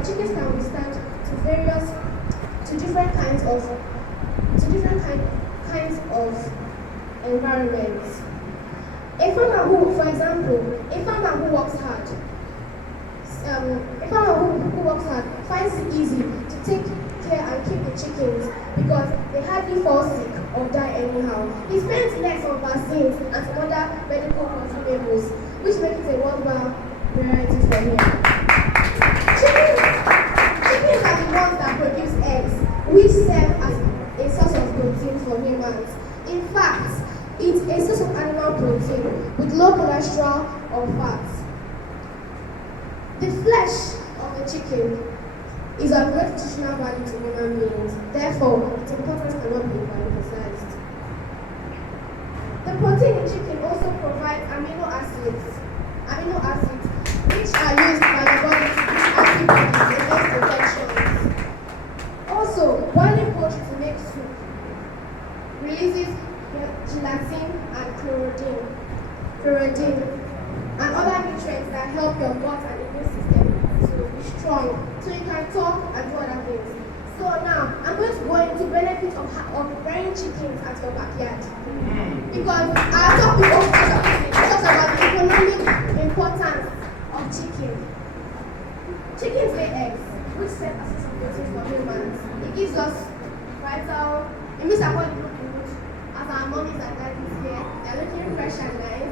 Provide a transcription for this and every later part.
because chickens can withstand to different kinds of environments. A farmer who, for example, a farmer who works hard finds it easy to take care and keep the chickens because they hardly fall sick or die anyhow. He spends less on vaccines and some other medical consumables, which makes it a worthwhile priority for him. Chickens are the ones that produce eggs, which serve as a source of protein for humans. In fact, it's a source of animal protein with low cholesterol or fats. The flesh of the chicken is of great nutritional value to human beings. Therefore, its importance cannot be overemphasized. The protein in chicken also provides amino acids, which are used by the body to produce antibodies against infections. Also, boiling poultry to make soup releases gelatin and chloridine, and other nutrients that help your gut and immune system to be strong, so you can talk and do other things. So now, I'm going to go into benefits of preparing chickens at your backyard. Because our topic also talks about the economic importance of chicken. Chickens lay eggs, which serve as a source of protein for humans. It gives us vital, it means our body look good, as our mommies and daddies here, they're looking fresh and nice.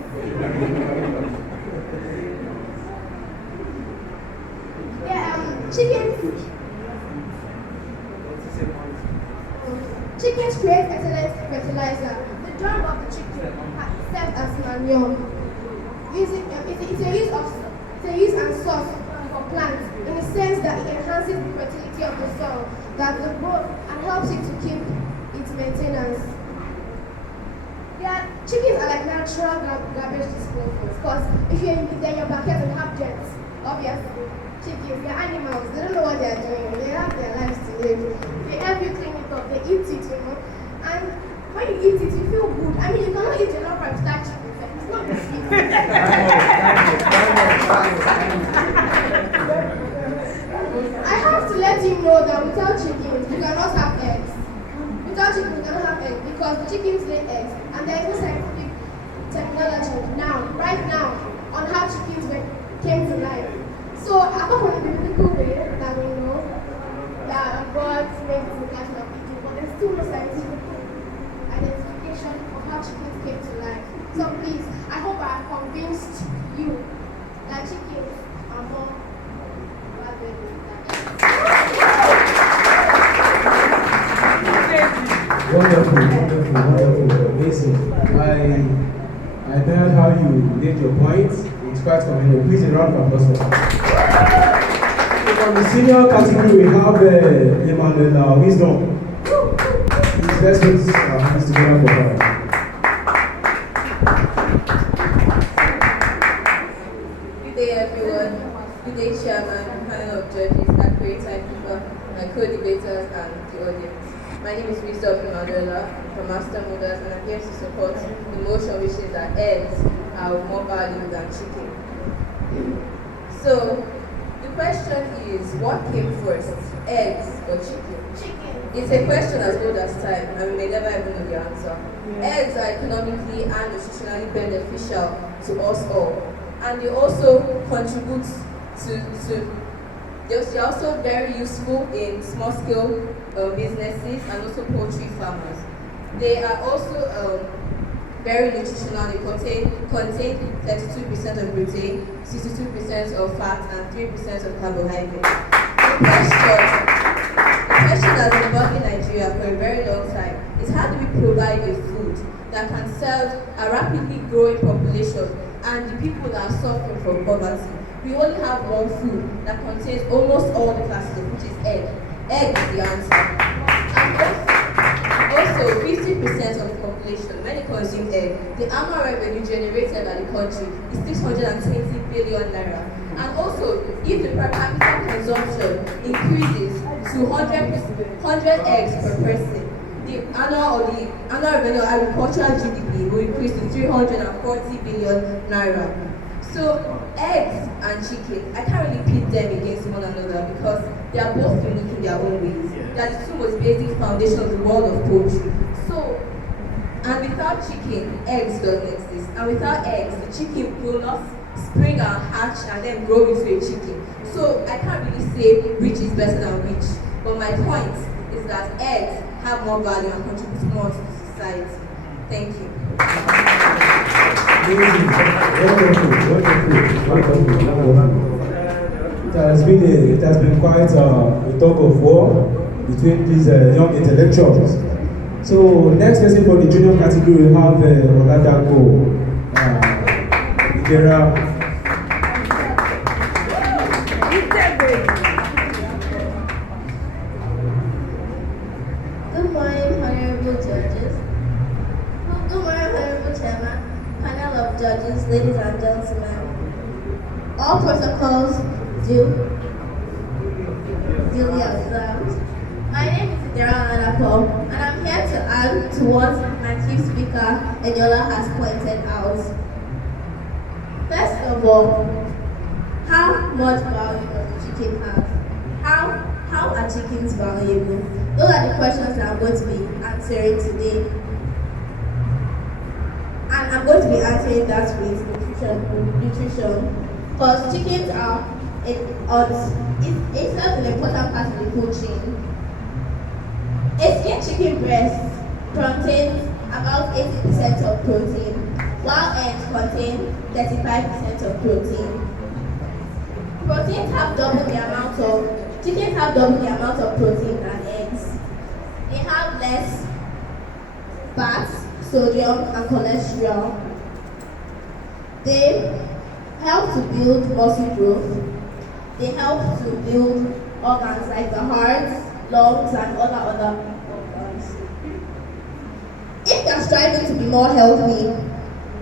Chickens create excellent fertilizer. The dung of the chicken serves as manure. It's a use and source for plants in the sense that it enhances the fertility of the soil, that the growth and helps it to keep its maintenance. Chickens are like natural garbage disposals, because if you're in your backyard and have jets, obviously, chickens, they're animals, they don't know what they're doing, they have their lives to live. They help you clean it up, they eat it, and when you eat it, you feel good. I mean, you cannot eat enough from that chicken, it's not the sweet. I have to let you know that without chickens, you cannot have eggs. Without chickens, you cannot have eggs, because the chickens lay eggs, and there is no scientific technology right now, on how chickens came to life. So, apart from the biblical way that we know that God made the kind of eating, but there's still no scientific identification of how chickens came to life. So please, I hope I have convinced you that chickens are more valuable than Wonderful, amazing. I heard how you made your points. It's quite commendable. Please, a round of applause. From the senior category, we have Emmanuel Wisdom. Please, let's put our hands together for her. Good day, everyone. Good day, Chairman, panel of judges, accredited people, my co-debaters, and the audience. My name is Wisdom Emanuela from Master Moulders, and I'm here to support the motion which is that eggs are more valuable than chicken. So, the question is, what came first, eggs or chicken? chicken. It's a question as old as time, and we may never even know the answer. Eggs are economically and nutritionally beneficial to us all, and they also contribute they're also very useful in small-scale businesses and also poultry farmers. They are also very nutritional. They contain 32% of protein, 62% of fat, and 3% of carbohydrates. The question that's been bugging Nigeria for a very long time is, how do we provide a food that can serve a rapidly growing population and the people that are suffering from poverty? We only have one food that contains almost all the classes, which is egg. Egg is the answer. And also 50% of the population, when they consume egg, the annual revenue generated by the country is 620 billion naira. And also, if the per capita consumption increases to 100 eggs per person, the annual revenue of agricultural GDP will increase to 340 billion naira. So eggs and chicken, I can't really pit them against one another because they are both unique in their own ways. They are the two most basic foundations of the world of poultry. So, and without chicken, eggs doesn't exist. And without eggs, the chicken will not spring and hatch and then grow into a chicken. So I can't really say which is better than which. But my point is that eggs have more value and contribute more to society. Thank you. Amazing. Wonderful. It has been quite a tug of war between these young intellectuals. So next person for the junior category we have Oladako Idera. Good morning, honorable judges. Good morning, honorable chairman, panel of judges, ladies and gentlemen. All protocols duly observed. My name is Idera Oladako, and I'm here to add to what my chief speaker, Enyola, has pointed out. First of all, how much value does the chicken have? How are chickens valuable? Those are the questions that I'm going to be answering today. And I'm going to be answering that with nutrition. Because chickens are it's an important part of the food chain. A skin chicken breast contains about 80% of protein, while eggs contain 35% of protein. Chickens have double the amount of protein than eggs. They have less fat, sodium, and cholesterol. They help to build muscle growth. They help to build organs like the heart, lungs, and other organs. If you are striving to be more healthy,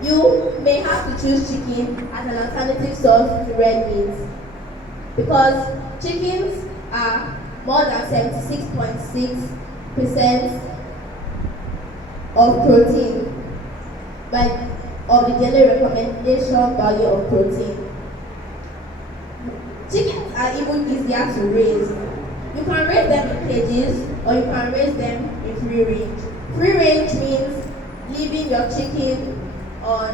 you may have to choose chicken as an alternative source to red meat, because chickens are more than 76.6% of protein of the daily recommendation value of protein. Chickens are even easier to raise. You can raise them in cages or you can raise them in free range. Free range means leaving your chicken on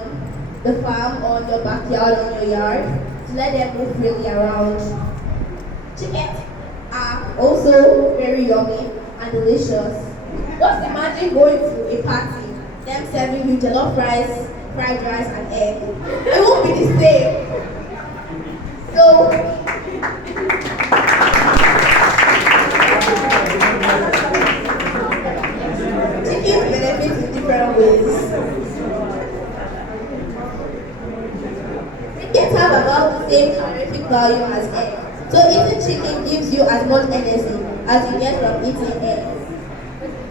the farm or in your backyard or in your yard to let them move freely around. Chickens are also very yummy and delicious. Just imagine going to a party, them serving you jollof rice, fried rice, and egg. It won't be the same. So, chickens benefit in different ways. Chickens have about the same calorific value as eggs. So eating chicken gives you as much energy as you get from eating eggs.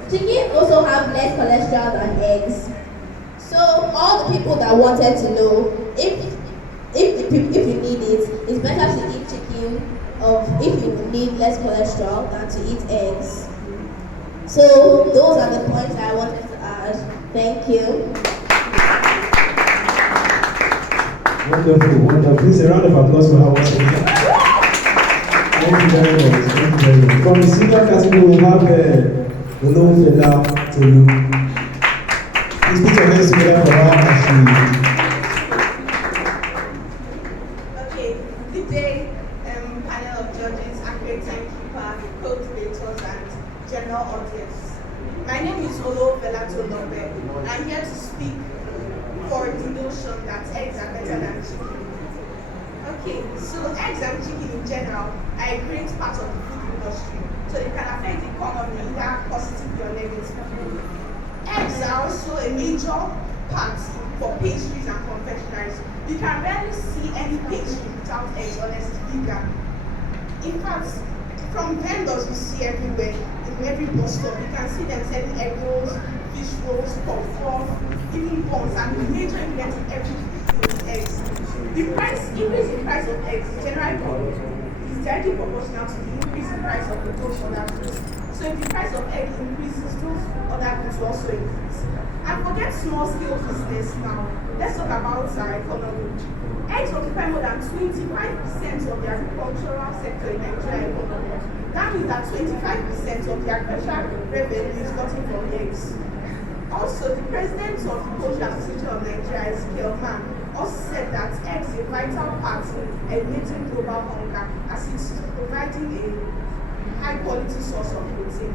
Chickens also have less cholesterol than eggs. So all the people that wanted to know if you need it, it's better to eat chicken if you need less cholesterol than to eat eggs. So those are the points that I wanted to add. Thank you. Wonderful. Please a round of applause for her once again. Thank you very much. From the senior category, we have Olofela Tolu. Please put your hands together for her as she. Okay, good day, panel of judges, accurate timekeeper, co-debaters, and general audience. My name is Olofela Tolu. I'm here to speak for the notion that eggs are better than chicken. Okay, so eggs and chicken in general are a great part of the food industry, so they can affect the economy either positively or negatively. Eggs are also a major part for pastries and confectioneries. You can rarely see any pastry without eggs unless it's vegan. In fact, from vendors we see everywhere, in every bus stop, you can see them selling egg rolls, fish rolls, puff, even buns, and the major ingredient in everything is eggs. The increase in price of eggs is directly proportional to the increase in price of those other goods. So if the price of eggs increases, those other goods will also increase. And forget small scale business now. Let's talk about about our economy. Eggs occupy more than 25% of the agricultural sector in Nigeria economy. That means that 25% of the agricultural revenue is gotten from eggs. Also, the president of the Poultry Association of Nigeria, Egbebe, also said that eggs is a vital part in eliminating global hunger as it's providing a high quality source of protein.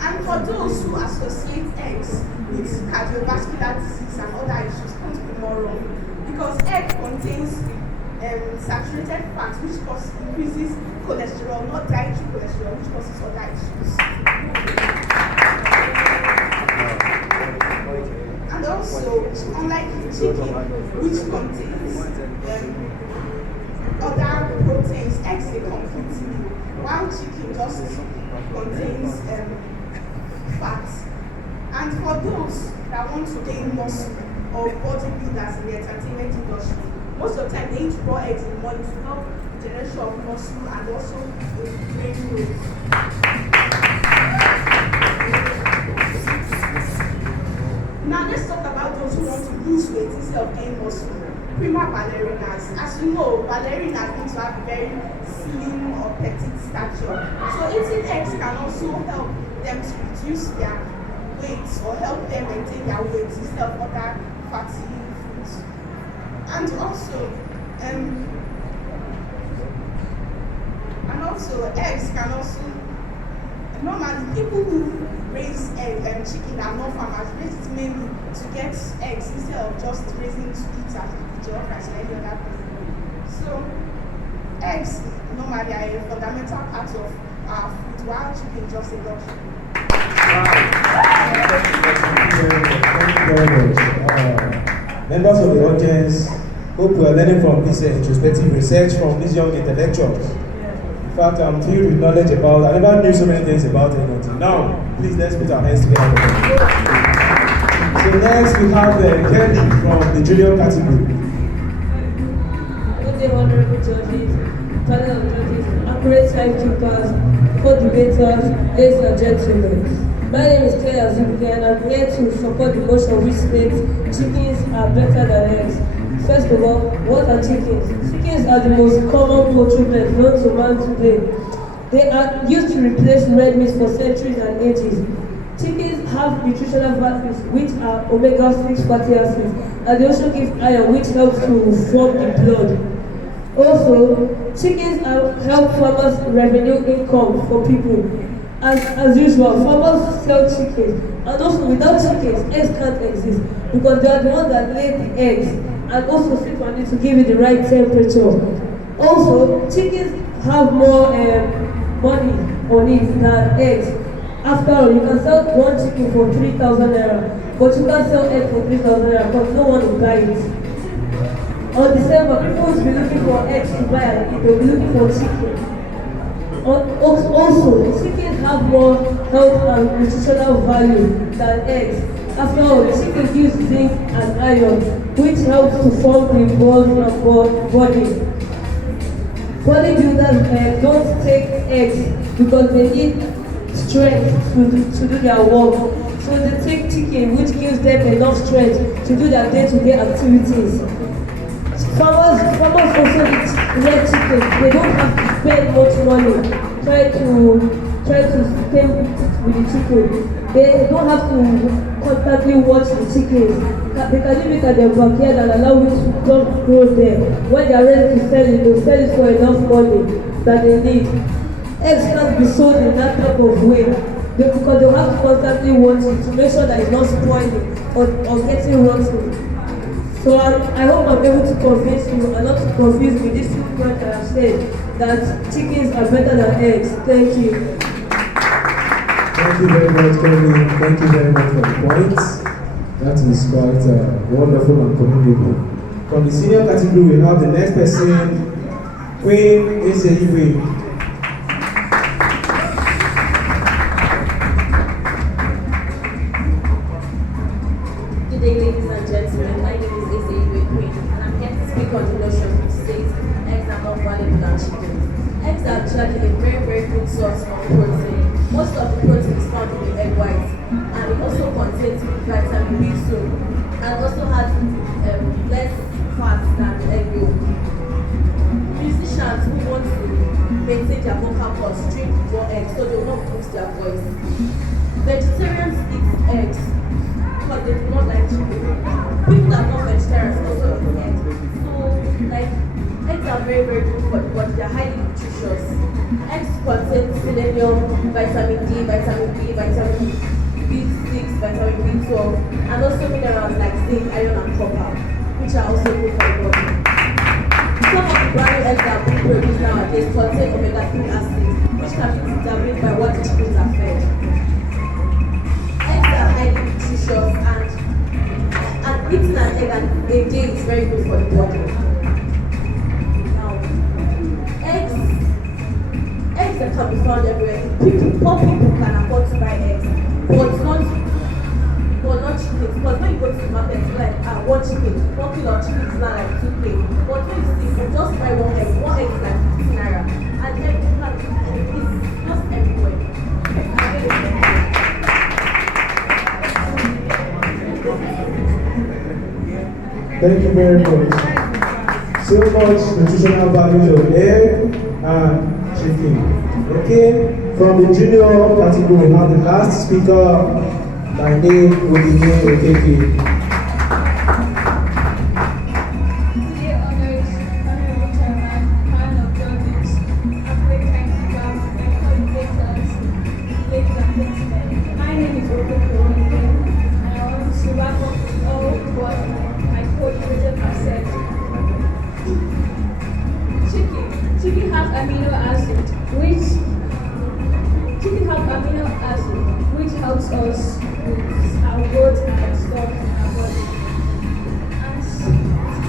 And for those who associate eggs with cardiovascular disease and other issues, couldn't be more wrong, because egg contains saturated fat, which increases cholesterol, not dietary cholesterol, which causes other issues. And also, unlike chicken, which contains other proteins, eggs is a complete meal, while chicken just contains fat. And for those that want to gain muscle or bodybuilders in the entertainment industry, most of the time they eat raw eggs in the morning to help the generation of muscle and also brain growth. Now let's talk about those who want to lose weight instead of gain muscle. Prima ballerinas. As you know, ballerinas need to have a very slim or petite stature. So eating eggs can also help them to reduce their weight or help them maintain their weight instead of other fatty foods. And also eggs can also, normally people who raise egg and chicken are not farmers, raise it mainly to get eggs instead of just raising to eat as jollof rice or any other thing. So eggs normally are a fundamental part of our food, while chicken just a luxury. Thank you very much. Members of the audience, hope we are learning from this introspective research from these young intellectuals. In fact, I'm filled with knowledge about, I never knew so many things about anything. Now, please let's put our hands together. So next we have Kelly from the junior category. Good day, honorable judges, panel of judges, accurate timekeepers, co-debaters, ladies and gentlemen. My name is Eti-Osa and I'm here to support the motion which states chickens are better than eggs. First of all, what are chickens? Chickens are the most common poultry pet known to man today. They are used to replace red meat for centuries and ages. Chickens have nutritional values which are omega-6 fatty acids, and they also give iron which helps to form the blood. Also, chickens help farmers revenue income for people. As usual, farmers sell chickens, and also without chickens, eggs can't exist because they are the ones that lay the eggs and also sit on it to give it the right temperature. Also, chickens have more money on it than eggs. After all, you can sell one chicken for 3,000 naira, but you can't sell eggs for 3,000 naira because no one will buy it. On December, people will be looking for eggs to buy and eat. They'll be looking for chicken. Also, chickens have more health and nutritional value than eggs. After all, chicken gives zinc and iron, which helps to form the bones and body. Bodybuilders don't take eggs because they need strength to do their work. So they take chicken, which gives them enough strength to do their day-to-day activities. Farmers also eat red chicken. They don't have to spend much money try to stay with the chicken. They don't have to constantly watch the chickens. They can leave it at their backyard and allow it to just grow there. When they are ready to sell it, they'll sell it for enough money that they need. Eggs can't be sold in that type of way because they'll have to constantly watch it to make sure that it's not spoiling or getting rotten. So I hope I'm able to convince you and not to confuse with this few points I have said that chickens are better than eggs. Thank you. Thank you very much, Kevin. Thank you very much for the points. That is quite wonderful and commendable. From the senior category, we have the next person, Queen Egbebe. Good day, ladies and gentlemen. My name is Egbebe, and I'm here to speak on the notion which states eggs are more valuable than chickens. Eggs are actually a very good source of protein. Most of the protein is found in the egg whites, and it also contains contains vitamin B soon and also has less fat than egg yolk. Musicians who want to maintain their vocal cords drink more eggs so they will not lose their voice. Vegetarians eat eggs because they do not like chicken. People that are not vegetarians also eat eggs. So, like, eggs are very, very good for the body. They are highly nutritious. Eggs contain selenium, vitamin D, vitamin B, vitamin B6, vitamin B12, and also minerals like zinc, iron, and copper, which are also good for the body. Some of the brand new eggs that we produce nowadays contain omega-3 acids, which can be determined by what the chickens are fed. Eggs are highly nutritious, and eating an egg a day is very good for the body. Now, eggs that can be found everywhere. Poor people can afford to buy eggs, but not chickens. Because when you go to the market, it's like 1 chicken, 1 kilo of chicken is not like 2 plain. But when you see, you just buy 1 egg. 1 egg is like 15 naira, and egg it's just everywhere. Thank you very much. So much nutritional values of egg and chicken. Okay, from the junior category, we have the last speaker. My name is Egbebe. Dear honors, honorable chairman, panel of judges, great timekeepers, and commentators, ladies and gentlemen. My name is Godwin, and I want to wrap up with all what my co-moderator has said. Chicken has amino acid, which helps us with our growth and stuff in our body.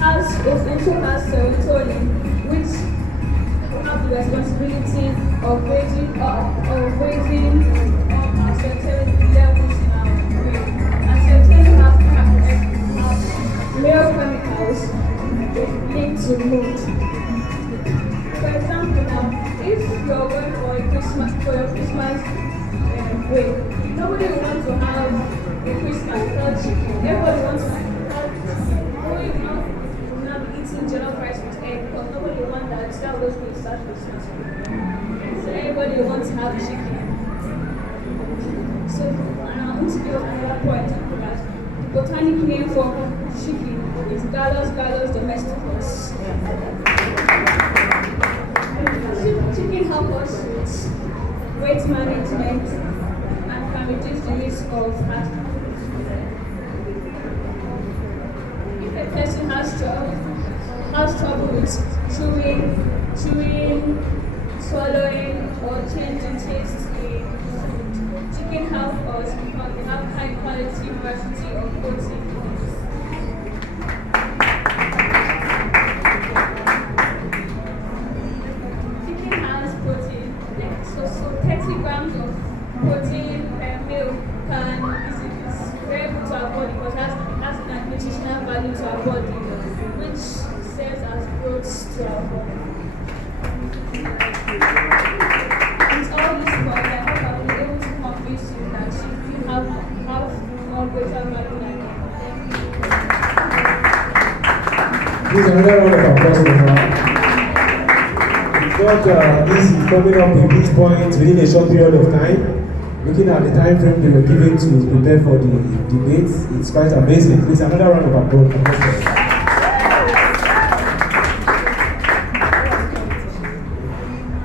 And it also has serotonin, which have the responsibility of raising our serotonin levels in our brain. And serotonin have neurochemicals linked to mood. For example, now, if you're going for your Christmas break, nobody wants to have a Christmas without chicken. Everybody wants to have nobody will not be eating jollof rice with egg because nobody wants that. That was going to start Christmas. So everybody wants to have chicken. So I want to give another point that the botanic name for chicken is Gallus domesticus. Chicken helps us with weight management and can reduce the risk of heart disease. If a person has trouble with chewing, swallowing, or changing taste in food, chicken helps us because they have high quality variety of protein. So 30 grams of protein per meal is very good to our body because it has a nutritional value to our body, which serves as growth to our body. With all this point, I hope I will be able to convince you that you have more greater value than you. Please, another round of applause for her. Not easy coming up with these points within a short period of time. Looking at the time frame they were given to prepare for the debates, it's quite amazing. Please, another round of applause.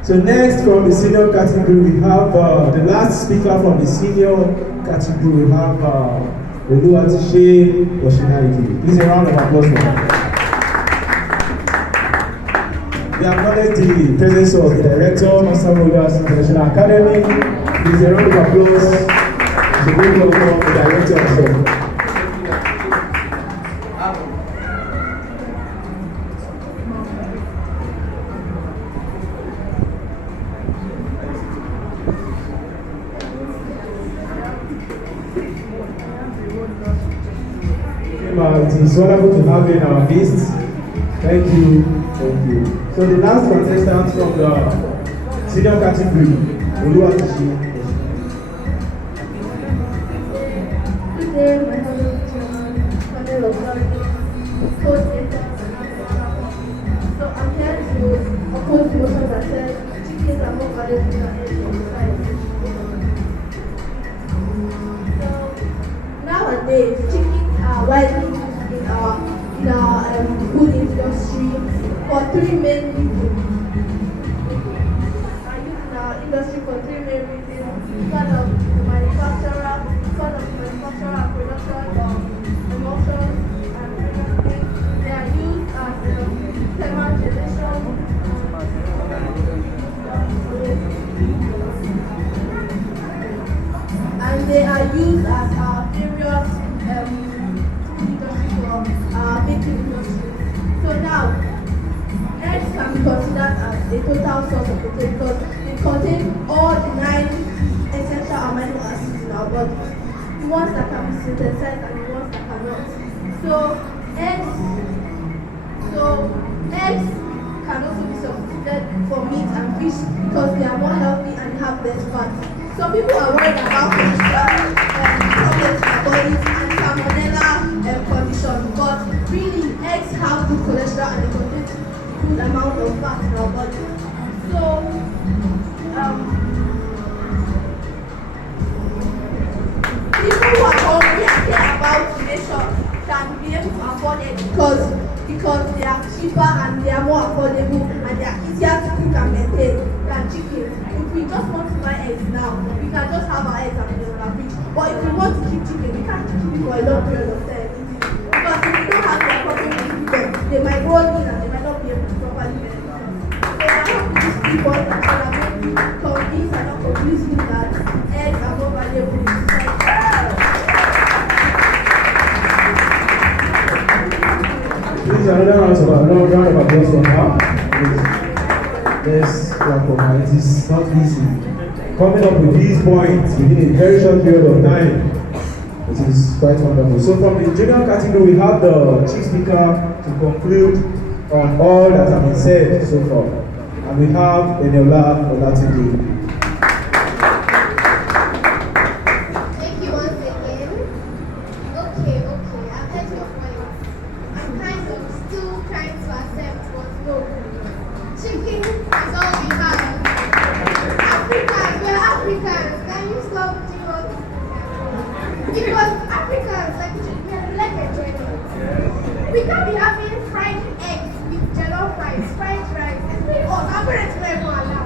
So next from the senior category, we have the last speaker from the senior category. We have Eti-Osa Osinaike. Please, a round of applause for her. We acknowledge the presence of the director, Master Moulders International Academy. Please, a round of applause to bring welcome the director himself. It is wonderful to have you in our midst. Thank you. Thank you. So the last contestant from the senior category, Eti-Osa Zone. today my husband is panel of judges, coach agents, and other. So I'm here to oppose the motion that says chickens are more valuable than eggs in society. So nowadays, chickens are widely used in our food industry for three main reasons. Are used in our industry for three main reasons: because of the manufacturer, and production of emulsions and everything. They are used as thermal generation. And they are used as various food industry for baking industry. So now, eggs can be considered as a total source of protein because they contain all the 9 essential amino acids in our body. The ones that can be synthesized and the ones that cannot. So eggs can also be substituted for meat and fish because they are more healthy and have less fat. Some people are worried about cholesterol problems in our bodies and salmonella condition, but really eggs have good cholesterol and they contain good amount of fat in our body. So people who are hungry and care about the nation can be able to afford it because they are cheaper and they are more affordable and they are easier to cook and maintain than chickens. If we just want to buy eggs now, we can just have our eggs and put them on our fridge. But if we want to keep chicken, we can't keep it for a long period of time. Because if we don't have the appropriate nutrients, they might grow in and they might not be able to properly benefit us. So I hope these people that are maybe convinced and not confusing that eggs are more valuable in society. Please, another round of applause for her. Let's clap for her. It is not easy. Coming up with these points within a very short period of time, it is quite wonderful. So from the junior category, we have the chief speaker to conclude on all that have been said so far. And we have Enroll for that today. Thank you once again. Okay, I've heard your points. I'm kind of still trying to accept, but no. Chicken is all we have. Africans, we're Africans. Can you stop doing all this? Because Africans, like a journey. We can't be having fried eggs with jollof rice, fried rice. It's really odd. I'm going to everyone now.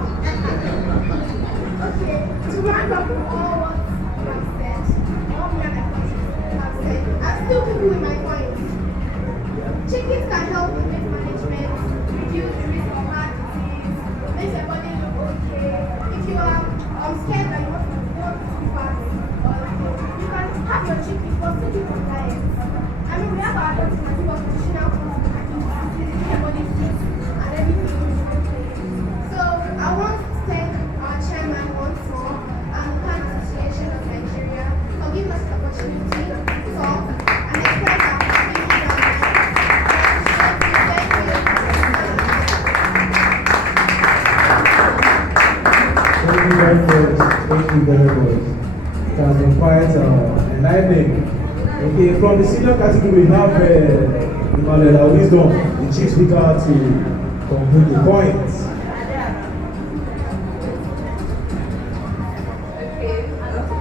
Okay, to round up all what you have said, all me and my colleagues have said, I'm still people with my points. Chickens can help with weight management, reduce the risk of heart disease, make your body look okay. If you are scared that you want to be fat, you can have your chickens for still on diet. I mean, we have our doctors and give us nutritional foods to keep your body fit and everything is okay. So I want to thank our chairman once more and the Plant Association of Nigeria for giving us the opportunity to talk and express our opinions on Thank you very much. Thank you very much. It has been quite enlightening. Okay, from the senior category, we have Emmanuel Wisdom, the chief speaker, to conclude the points. Okay,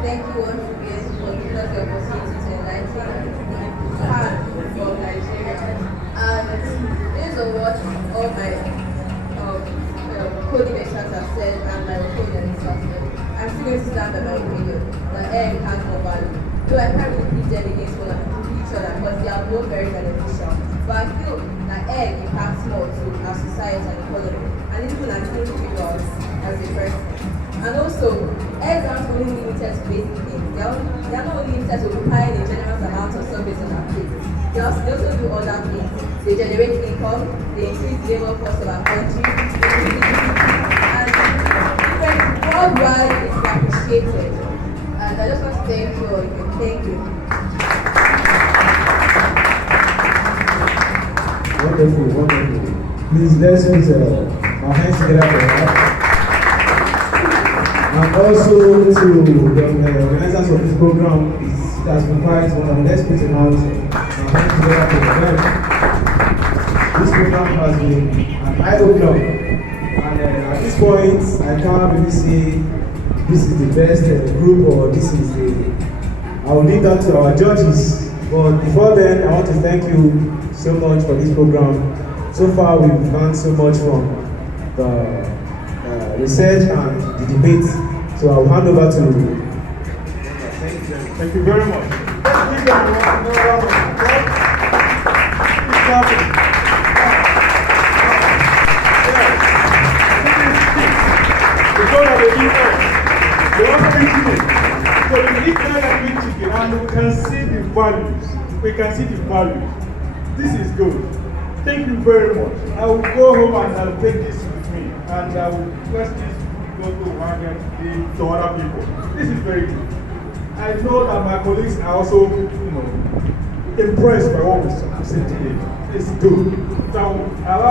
thank you once again for giving us the opportunity to enlighten the part of Nigeria. And based on what all my co-directors have said and my co-directors have said, I'm still going to stand by my opinion that egg has more value. Though I can't really put them against each other because they are both very beneficial. But I feel that egg impacts more to our society and economy and even as individuals as a person. And also, eggs aren't only limited to basic things. They are not only limited to occupying a generous amount of surface on our plate. They also do other things. They generate income, they increase the labor cost of our country, and worldwide it is appreciated. And I just want to thank you all again. Thank you. Wonderful. Please, let's put our hands together for that. And also to the organizers of this program, it has been quite one of the best put out. Thank you very much to them. This program has been an eye-opener. And at this point, I can't really say this is the best group or this is the... I will leave that to our judges. But before then, I want to thank you so much for this program. So far, we've learned so much from the research and the debate. So I'll hand over to you. Thank you very much. Let's give them a round of applause. Because of the interest, they also eat chicken. So we eat that and eat chicken, and we can see the values. We can see the values. This is good. Thank you very much. I will go home and I'll take this with me, and I will request this to go to one to other people. This is very good. I know that my colleagues are also, impressed by what we said today. It's good. So,